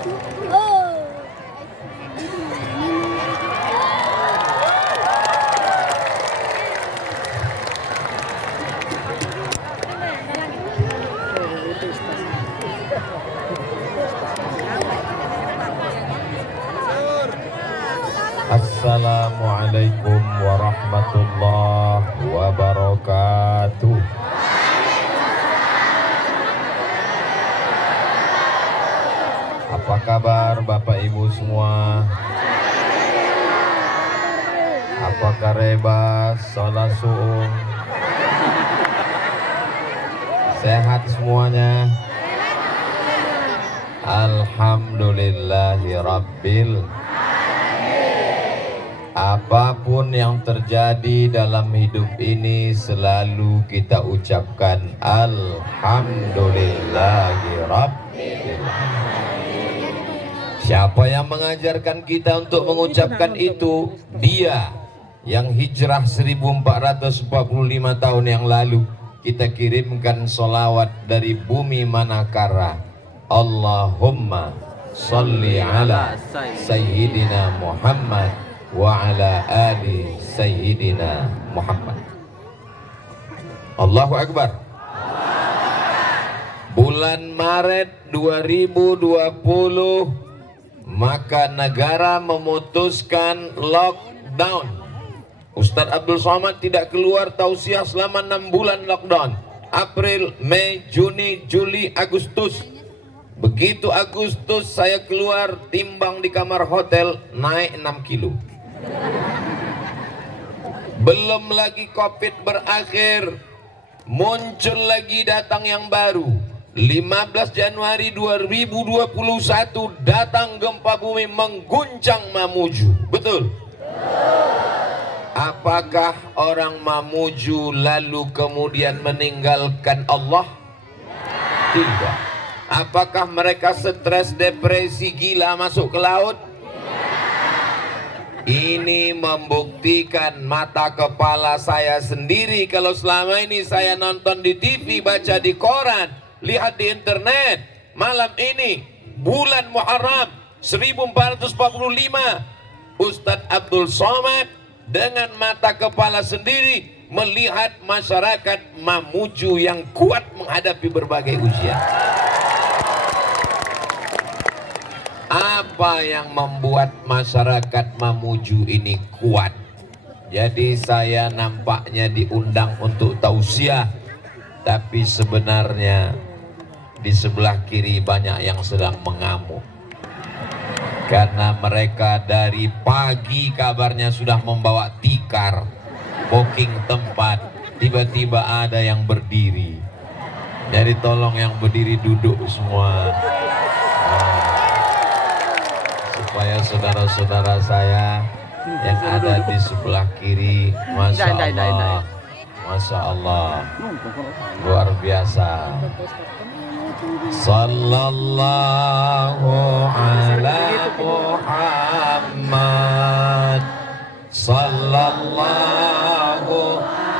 Assalamualaikum warahmatullahi wabarakatuh. Apa kabar Bapak Ibu semua? Apakah rebas, sholat suung? Sehat semuanya? Alhamdulillahirabbil. Apapun yang terjadi dalam hidup ini selalu kita ucapkan Alhamdulillahirabbil. Siapa yang mengajarkan kita untuk mengucapkan itu? Dia yang hijrah 1445 tahun yang lalu. Kita kirimkan solawat dari bumi Manakara. Allahumma salli ala Sayyidina Muhammad wa ala ali Sayyidina Muhammad. Allahu Akbar. Bulan Maret 2020 maka negara memutuskan lockdown. Ustadz Abdul Somad tidak keluar tausiah selama 6 bulan lockdown. April, Mei, Juni, Juli, Agustus. Begitu Agustus saya keluar, timbang di kamar hotel naik 6 kilo. Belum lagi COVID berakhir, muncul lagi datang yang baru. 15 Januari 2021 datang gempa bumi mengguncang Mamuju. Betul? Apakah orang Mamuju lalu kemudian meninggalkan Allah? Tidak. Apakah mereka stres, depresi, gila masuk ke laut? Ini membuktikan mata kepala saya sendiri. Kalau selama ini saya nonton di TV, baca di koran, lihat di internet, malam ini bulan Muharram 1445 Ustadz Abdul Somad dengan mata kepala sendiri melihat masyarakat Mamuju yang kuat menghadapi berbagai ujian. Apa yang membuat masyarakat Mamuju ini kuat? Jadi saya nampaknya diundang untuk tausiah, tapi sebenarnya di sebelah kiri banyak yang sedang mengamuk. Karena mereka dari pagi kabarnya sudah membawa tikar, booking tempat, tiba-tiba ada yang berdiri. Jadi tolong yang berdiri duduk semua. Supaya saudara-saudara saya yang ada di sebelah kiri, Masya Allah, Masya Allah, luar biasa. Sallallahu ala Muhammad, sallallahu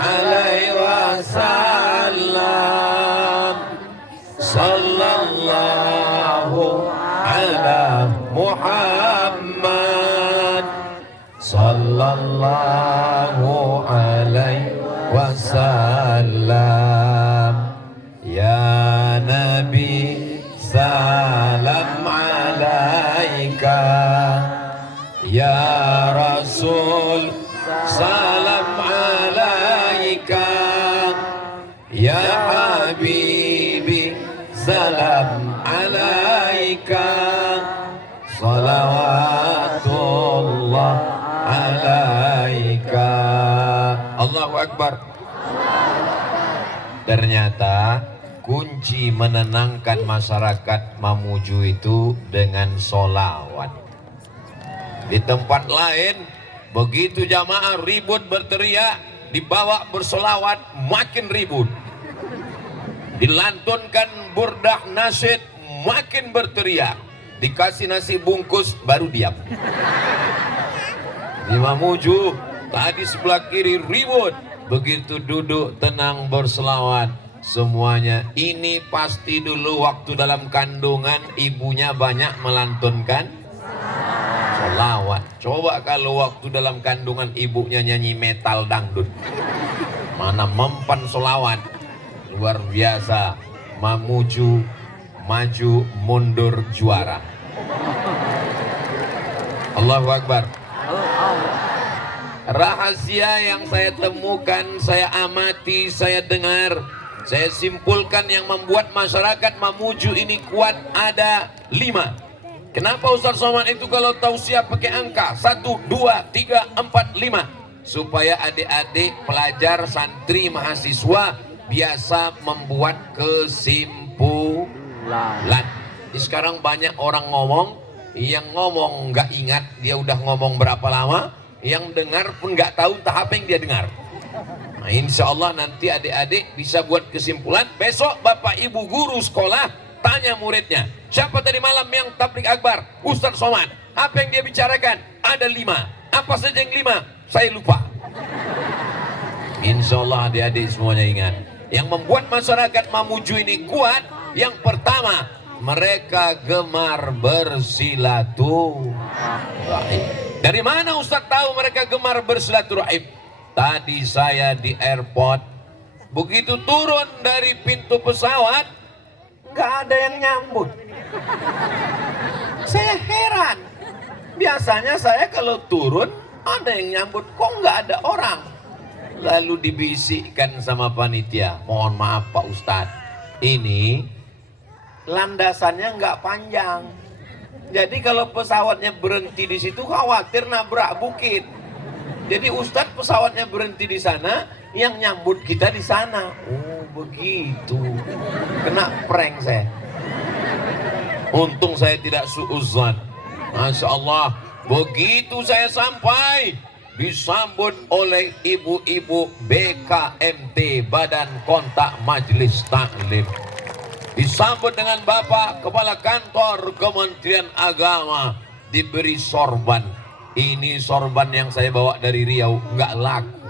alaihi wasallam, sallallahu ala Muhammad, sallallahu alaihi wasallam. Ya Nabi salam alaika, ya Rasul salam alaika, ya Habibi salam alaika, salawatullah alaika. Allahu Akbar. Ternyata kunci menenangkan masyarakat Mamuju itu dengan solawat. Di tempat lain begitu jamaah ribut berteriak, dibawa bersolawat makin ribut. Dilantunkan burdah nasyid makin berteriak. Dikasih nasi bungkus baru diam. Di Mamuju tadi sebelah kiri ribut, begitu duduk tenang berselawat, semuanya. Ini pasti dulu waktu dalam kandungan ibunya banyak melantunkan sholawat. Coba kalau waktu dalam kandungan ibunya nyanyi metal dangdut, mana mempan sholawat. Luar biasa. Mamuju, maju, mundur, juara. Allahu Akbar. Rahasia yang saya temukan, saya amati, saya dengar, saya simpulkan yang membuat masyarakat Mamuju ini kuat ada 5. Kenapa Ustaz Somad itu kalau tausiah pakai angka 1, 2, 3, 4, 5? Supaya adik-adik, pelajar, santri, mahasiswa biasa membuat kesimpulan. Sekarang banyak orang ngomong, yang ngomong nggak ingat dia udah ngomong berapa lama, yang dengar pun nggak tahu entah apa yang dia dengar. Nah, insya Allah nanti adik-adik bisa buat kesimpulan. Besok bapak ibu guru sekolah tanya muridnya, siapa tadi malam yang tablik akbar? Ustaz Somad. Apa yang dia bicarakan? Ada 5. Apa saja yang 5? Saya lupa. Insya Allah adik-adik semuanya ingat. Yang membuat masyarakat Mamuju ini kuat, yang pertama, mereka gemar bersilaturahim. Dari mana Ustaz tahu mereka gemar bersilaturahim? Tadi saya di airport, begitu turun dari pintu pesawat, nggak ada yang nyambut. Saya heran. Biasanya saya kalau turun ada yang nyambut, kok nggak ada orang. Lalu dibisikkan sama panitia, mohon maaf Pak Ustadz, ini landasannya nggak panjang. Jadi kalau pesawatnya berhenti di situ khawatir nabrak bukit. Jadi Ustadz pesawatnya berhenti di sana, yang nyambut kita di sana. Oh begitu. Kena prank saya. Untung saya tidak suudzon. Masya Allah. Begitu saya sampai, disambut oleh ibu-ibu BKMT, Badan Kontak Majelis Taklim. Disambut dengan Bapak Kepala Kantor Kementerian Agama, diberi sorban. Ini sorban yang saya bawa dari Riau, nggak laku.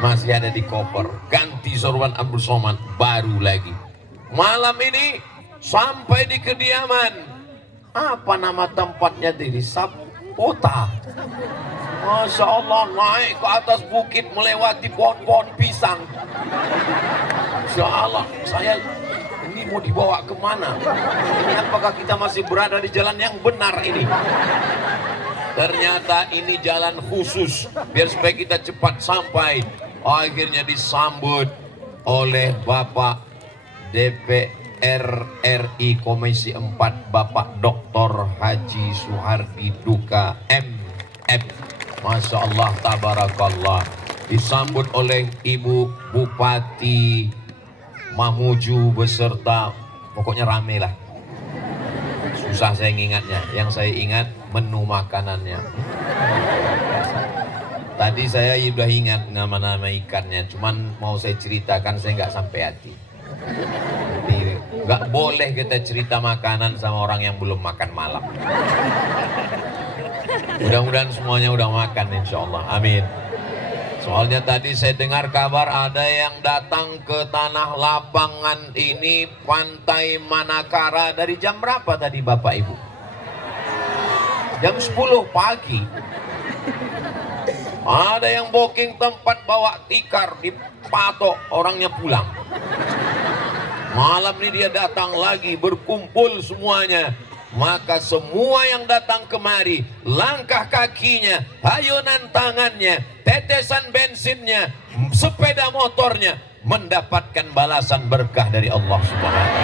Masih ada di koper. Ganti sorban Abdul Somad, baru lagi. Malam ini sampai di kediaman. Apa nama tempatnya tadi? Sapota. Masya Allah, naik ke atas bukit melewati pohon-pohon pisang. Masya Allah, saya ini mau dibawa kemana? Ini apakah kita masih berada di jalan yang benar ini? Ternyata ini jalan khusus biar supaya kita cepat sampai. Akhirnya disambut oleh Bapak DPR RI Komisi 4, Bapak Dr. Haji Suhardi Duka MM. Masya Allah, tabarakallah. Disambut oleh Ibu Bupati Mamuju beserta, pokoknya rame lah. Susah saya ingatnya. Yang saya ingat menu makanannya. Tadi saya sudah ingat nama-nama ikannya, cuman mau saya ceritakan saya nggak sampai hati. Jadi nggak boleh kita cerita makanan sama orang yang belum makan malam. Mudah-mudahan semuanya udah makan insya Allah. Amin. Soalnya tadi saya dengar kabar ada yang datang ke Tanah Lapangan ini, Pantai Manakara, dari jam berapa tadi Bapak Ibu? Jam 10 pagi. Ada yang booking tempat bawa tikar, dipatok, orangnya pulang. Malam ini dia datang lagi, berkumpul semuanya. Maka semua yang datang kemari, langkah kakinya, hayunan tangannya, tetesan bensinnya, sepeda motornya, mendapatkan balasan berkah dari Allah Subhanahu.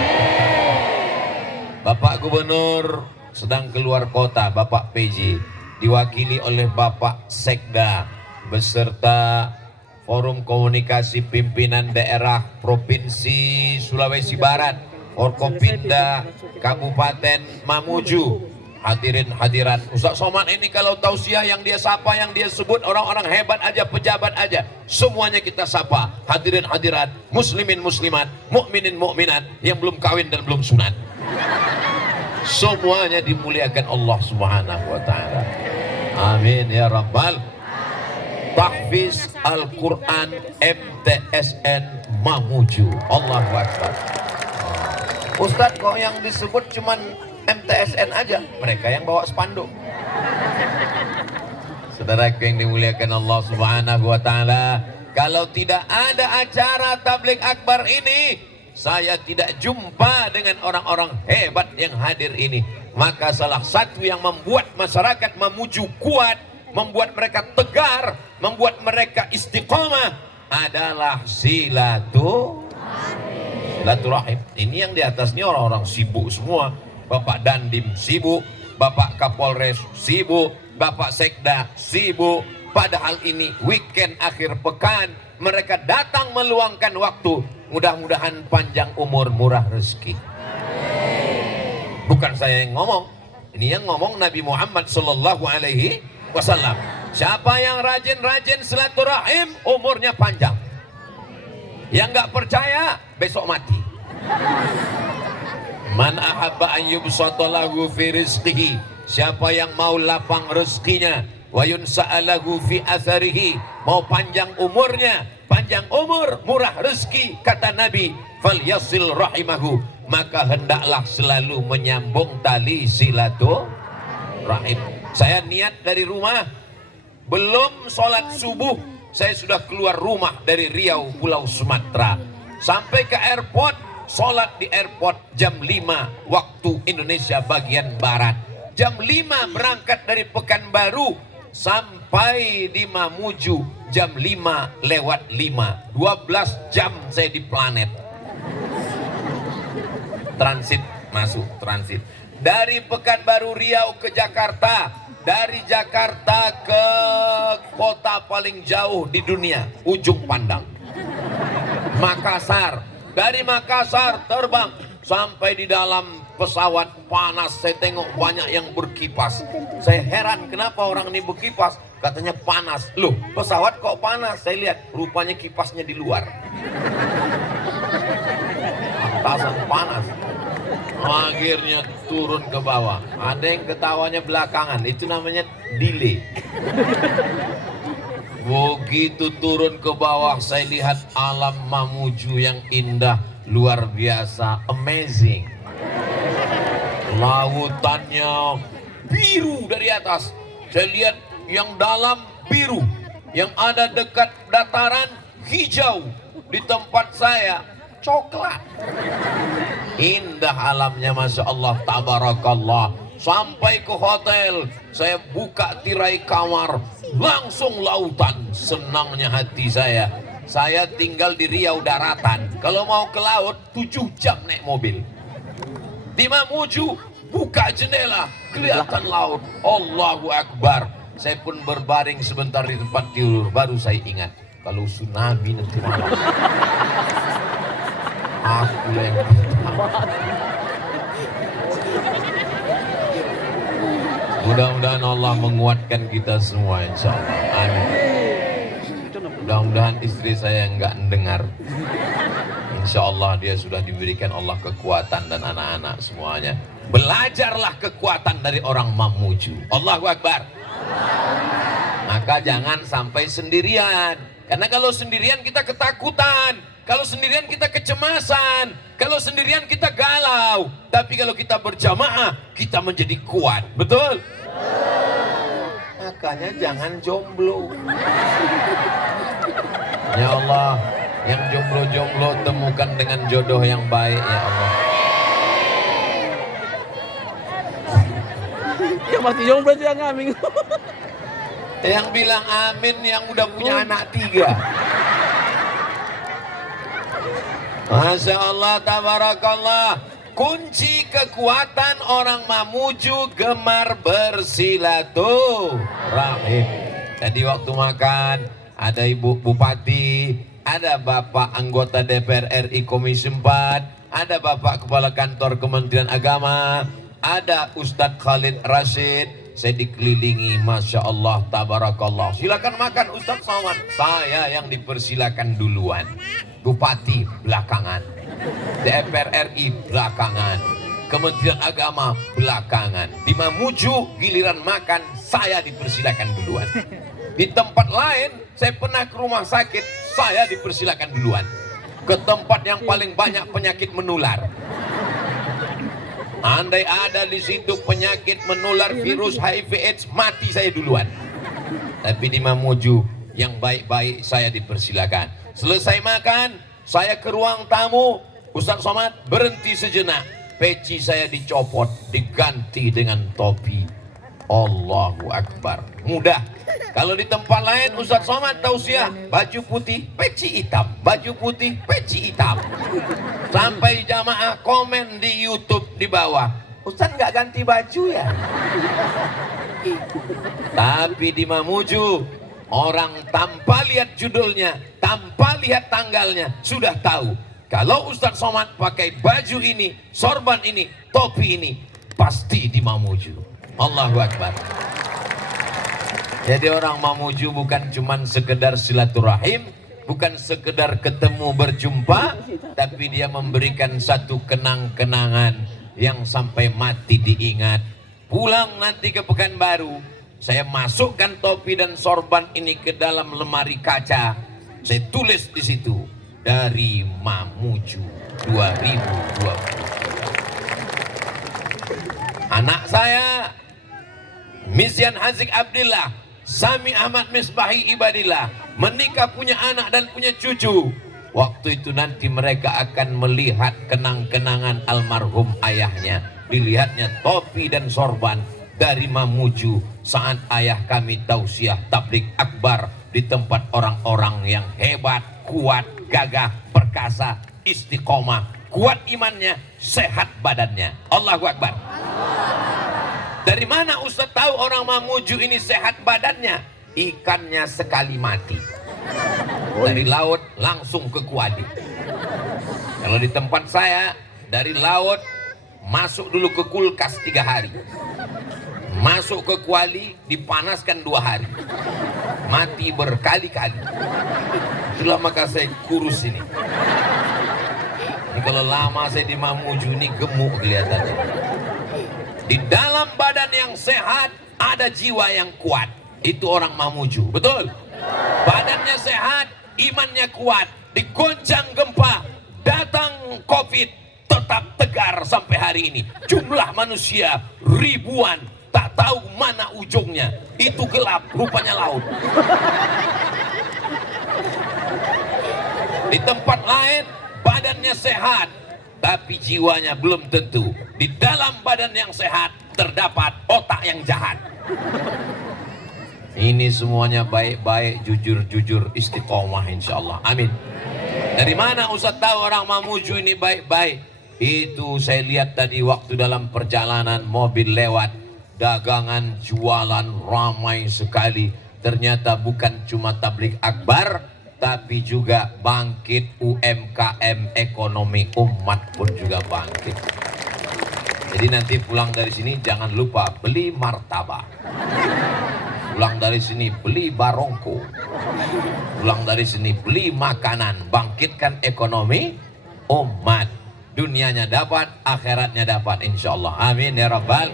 Bapak Gubernur sedang keluar kota, Bapak PJ, diwakili oleh Bapak Sekda beserta Forum Komunikasi Pimpinan Daerah Provinsi Sulawesi Barat, Forkopimda Kabupaten Mamuju, hadirin hadirat. Ustaz Somad ini kalau tausiah yang dia sapa, yang dia sebut orang-orang hebat aja, pejabat aja, semuanya kita sapa. Hadirin hadirat, muslimin muslimat, mukminin mukminat yang belum kawin dan belum sunat, semuanya dimuliakan Allah Subhanahu wa taala. Amin ya rabbal. Tahfiz Al-Quran MTSN Mamuju. Allahu Akbar. Ustadz kok yang disebut cuman MTSN aja, mereka yang bawa spanduk. Saudara yang dimuliakan Allah Subhanahu wa taala, kalau tidak ada acara tabligh akbar ini, saya tidak jumpa dengan orang-orang hebat yang hadir ini. Maka salah satu yang membuat masyarakat Mamuju kuat, membuat mereka tegar, membuat mereka istiqomah adalah silaturahim. Ini yang di atasnya orang-orang sibuk semua. Bapak Dandim sibuk, Bapak Kapolres sibuk, Bapak Sekda sibuk. Padahal ini weekend akhir pekan, mereka datang meluangkan waktu. Mudah-mudahan panjang umur, murah rezeki. Bukan saya yang ngomong, ini yang ngomong Nabi Muhammad Sallallahu Alaihi Wasallam. Siapa yang rajin-rajin silaturahim, umurnya panjang. Yang nggak percaya, besok mati. Man ahabba an yubsata lahu fi rizqihi, siapa yang mau lapang rezekinya, wa yunsa'alahu fi atharihi, mau panjang umurnya, panjang umur, murah rezeki, kata Nabi, falyasil rahimahu, maka hendaklah selalu menyambung tali silaturahim. Saya niat dari rumah, belum sholat subuh, saya sudah keluar rumah dari Riau, Pulau Sumatera, sampai ke airport. Sholat di airport jam 5 waktu Indonesia bagian Barat. Jam 5 berangkat dari Pekanbaru sampai di Mamuju jam 5 lewat 5. 12 jam saya di planet. Transit, masuk transit. Dari Pekanbaru Riau ke Jakarta. Dari Jakarta ke kota paling jauh di dunia, Ujung Pandang, Makassar. Dari Makassar terbang sampai di dalam pesawat panas. Saya tengok banyak yang berkipas. Saya heran kenapa orang ini berkipas. Katanya panas. Loh, pesawat kok panas? Saya lihat rupanya kipasnya di luar. Atasan panas. Akhirnya turun ke bawah. Ada yang ketawanya belakangan. Itu namanya delay. Begitu turun ke bawah, saya lihat alam Mamuju yang indah, luar biasa, amazing. Lautannya biru dari atas. Saya lihat yang dalam biru, yang ada dekat dataran hijau. Di tempat saya coklat. Indah alamnya, Masya Allah, tabarakallah. Sampai ke hotel, saya buka tirai kamar, langsung lautan. Senangnya hati saya. Saya tinggal di Riau daratan. Kalau mau ke laut, 7 jam naik mobil. Di Mamuju, buka jendela, kelihatan laut. Allahu Akbar. Saya pun berbaring sebentar di tempat tidur. Baru saya ingat, kalau tsunami nanti malam, aku yang mudah-mudahan Allah menguatkan kita semua, insya Allah. Amin. Mudah-mudahan istri saya nggak mendengar. Insya Allah dia sudah diberikan Allah kekuatan dan anak-anak semuanya. Belajarlah kekuatan dari orang Mamuju. Allahu Akbar. Maka jangan sampai sendirian. Karena kalau sendirian kita ketakutan. Kalau sendirian kita kecemasan. Kalau sendirian kita galau. Tapi kalau kita berjamaah, kita menjadi kuat. Betul? Makanya jangan jomblo. Ya Allah, yang jomblo-jomblo temukan dengan jodoh yang baik, ya Allah. Yang masih jomblo itu yang amin. Yang bilang amin yang udah punya anak 3. Masya Allah, tabarakallah. Kunci kekuatan orang Mamuju gemar bersilaturahim. Tadi waktu makan ada Ibu Bupati, ada Bapak anggota DPR RI Komisi 4, ada Bapak Kepala Kantor Kementerian Agama, ada Ustadz Khalid Rashid. Saya dikelilingi, Masya Allah, tabarakallah. Silakan makan Ustadz Somad. Saya yang dipersilakan duluan. Bupati belakangan, DPR RI belakangan, Kementerian Agama belakangan. Di Mamuju giliran makan saya dipersilakan duluan. Di tempat lain saya pernah ke rumah sakit, saya dipersilakan duluan. ke tempat yang paling banyak penyakit menular. Andai ada di situ penyakit menular virus HIV/AIDS, mati saya duluan. Tapi di Mamuju yang baik-baik saya dipersilakan. Selesai makan, saya ke ruang tamu. Ustaz Somad berhenti sejenak. Peci saya dicopot, diganti dengan topi. Allahu Akbar. Mudah. Kalau di tempat lain Ustaz Somad tausiah baju putih, peci hitam, baju putih, peci hitam. Sampai jamaah komen di YouTube di bawah, Ustaz nggak ganti baju ya? Tapi di Mamuju, orang tanpa lihat judulnya, tanpa lihat tanggalnya, sudah tahu kalau Ustaz Somad pakai baju ini, sorban ini, topi ini, pasti di Mamuju. Allahu Akbar. Jadi orang Mamuju bukan cuman sekedar silaturahim, bukan sekedar ketemu berjumpa, tapi dia memberikan satu kenang-kenangan yang sampai mati diingat. Pulang nanti ke Pekanbaru, saya masukkan topi dan sorban ini ke dalam lemari kaca. Saya tulis di situ, dari Mamuju 2020. Anak saya Misyan Hazik Abdillah, Sami Ahmad Misbahi Ibadillah, menikah, punya anak dan punya cucu. Waktu itu nanti mereka akan melihat kenang-kenangan almarhum ayahnya. Dilihatnya topi dan sorban dari Mamuju saat ayah kami tausiah tabligh akbar di tempat orang-orang yang hebat, kuat, gagah, perkasa, istiqomah, kuat imannya, sehat badannya. Allahu Akbar. Dari mana Ustaz tahu orang Mamuju ini sehat badannya? Ikannya sekali mati. Dari laut langsung ke kuali. Kalau di tempat saya, dari laut masuk dulu ke kulkas 3 hari. Masuk ke kuali dipanaskan 2 hari. Mati berkali-kali. Itulah maka saya kurus ini. Ini kalau lama saya di Mamuju ini gemuk kelihatannya. Di dalam badan yang sehat ada jiwa yang kuat. Itu orang Mamuju, betul? Badannya sehat, imannya kuat. Digoncang gempa, datang COVID, tetap tegar sampai hari ini. Jumlah manusia ribuan, tak tahu mana ujungnya. Itu gelap, rupanya laut. Di tempat lain badannya sehat, tapi jiwanya belum tentu. Di dalam badan yang sehat terdapat otak yang jahat. Ini semuanya baik-baik, jujur-jujur, istiqomah insyaallah. Amin. Dari mana Ustaz tahu orang Mamuju ini baik-baik? Itu saya lihat tadi waktu dalam perjalanan mobil lewat, dagangan jualan ramai sekali. Ternyata bukan cuma tabligh akbar, tapi juga bangkit UMKM, ekonomi umat pun juga bangkit. Jadi nanti pulang dari sini jangan lupa beli martabak. Pulang dari sini beli barongko. Pulang dari sini beli makanan, bangkitkan ekonomi umat. Dunianya dapat, akhiratnya dapat insyaallah. Amin ya rabbal.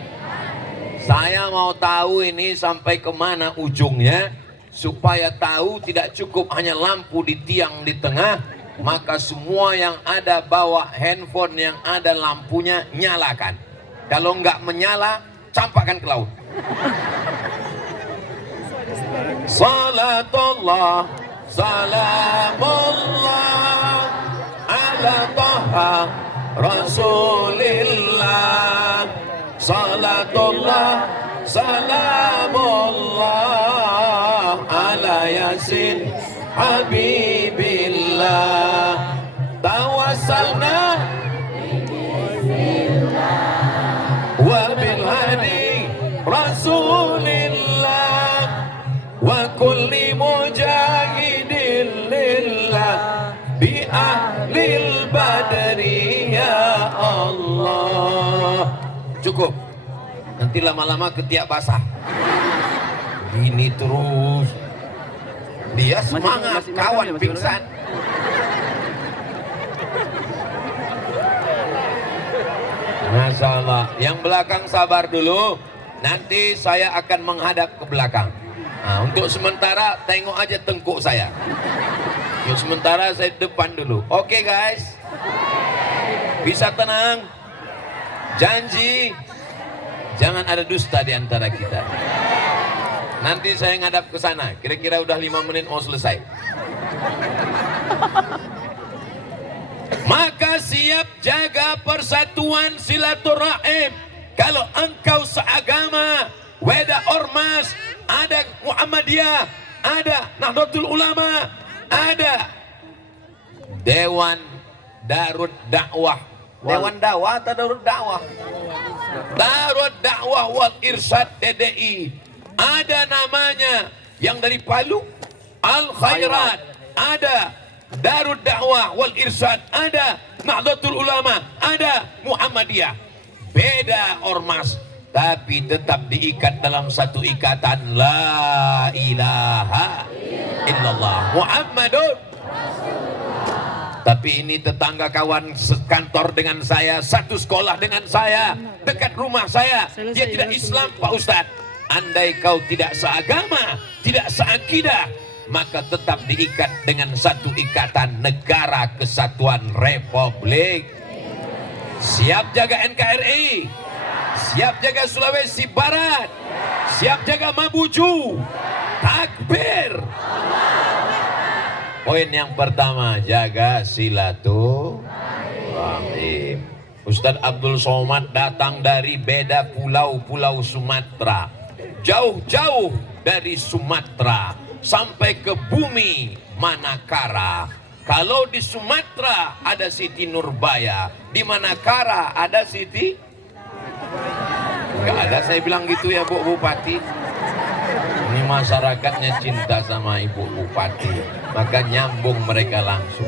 Saya mau tahu ini sampai kemana ujungnya, supaya tahu tidak cukup hanya lampu di tiang di tengah, maka semua yang ada bawa handphone yang ada lampunya nyalakan. Kalau enggak menyala, campakkan ke laut. Salatullah, salamullah ala taha rasulillah. Salatullah, salamullah ala yasin habibillah. Tawassalna wa bil hadi rasulillah wa kulli mujahidin lillah bi ahlil badri ya Allah. Cukup. Nanti lama-lama ketiak basah. Ini terus. Dia semangat, kawan pingsan. Masya Allah. Yang belakang sabar dulu. Nanti saya akan menghadap ke belakang. Nah, untuk sementara tengok aja tengkuk saya. Yuk, sementara saya di depan dulu. Oke guys, bisa tenang. Janji jangan ada dusta di antara kita. Nanti saya ngadap ke sana. Kira-kira udah 5 menit mau selesai. Maka siap jaga persatuan silaturahim. Kalau engkau seagama, weda ormas, ada Muhammadiyah, ada Nahdlatul Ulama, ada Dewan Darut Dakwah. Dewan Dakwah atau Darut Dakwah? Darut Dakwah wal Irsyad DDI. Ada namanya yang dari Palu, Al Khairat, ada Darut Dakwah wal Irsyad, ada Nahdlatul Ulama, ada Muhammadiyah. Beda ormas, tapi tetap diikat dalam satu ikatan la ilaha illallah Muhammadun. Tapi ini tetangga kawan sekantor dengan saya, satu sekolah dengan saya, dekat rumah saya, dia tidak Islam Pak Ustadz. Andai kau tidak seagama, tidak seakidah, maka tetap diikat dengan satu ikatan Negara Kesatuan Republik. Siap jaga NKRI, siap jaga Sulawesi Barat, siap jaga Mamuju. Takbir. Poin yang pertama, jaga silaturahim. Ustadz Abdul Somad datang dari beda pulau-pulau Sumatera, jauh-jauh dari Sumatera sampai ke bumi Manakara. Kalau di Sumatera ada Siti Nurbaya, di Manakara ada Siti? Enggak ada, saya bilang gitu ya Bu Bupati. Ini masyarakatnya cinta sama Ibu Bupati, maka nyambung mereka langsung.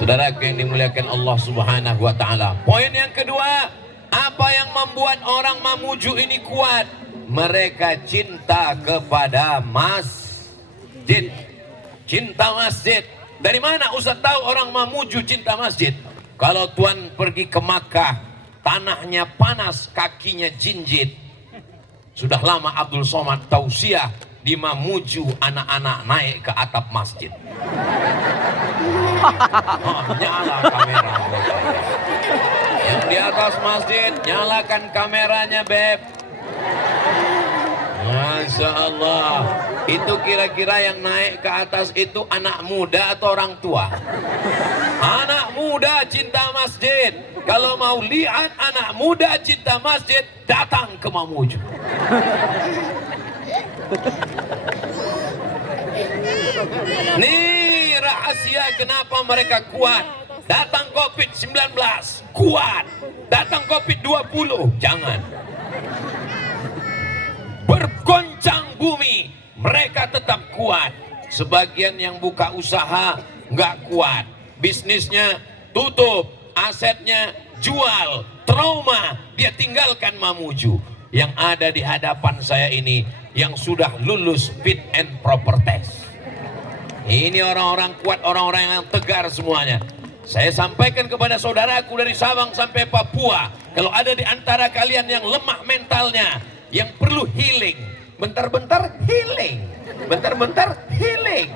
Saudara yang dimuliakan Allah Subhanahu wa Ta'ala. Poin yang kedua, apa yang membuat orang Mamuju ini kuat? Mereka cinta kepada masjid. Cinta masjid. Dari mana Ustaz tahu orang Mamuju cinta masjid? Kalau Tuan pergi ke Makkah, tanahnya panas, kakinya jinjit. Sudah lama Abdul Somad tausiah di Mamuju anak-anak naik ke atap masjid. Nyala kamera mereka. Yang di atas masjid, nyalakan kameranya Beb. Masya Allah. Itu kira-kira yang naik ke atas itu anak muda atau orang tua? Anak muda cinta masjid. Kalau mau lihat anak muda cinta masjid, datang ke Mamuju. Nih rahasia kenapa mereka kuat. Datang COVID-19 kuat, datang COVID-20 jangan. Bergoncang bumi mereka tetap kuat. Sebagian yang buka usaha nggak kuat, bisnisnya tutup, asetnya jual, trauma, dia tinggalkan Mamuju. Yang ada di hadapan saya ini yang sudah lulus fit and proper test. Ini orang-orang kuat, orang-orang yang tegar semuanya. Saya sampaikan kepada saudaraku dari Sabang sampai Papua, kalau ada di antara kalian yang lemah mentalnya, yang perlu healing, bentar-bentar healing, bentar-bentar healing.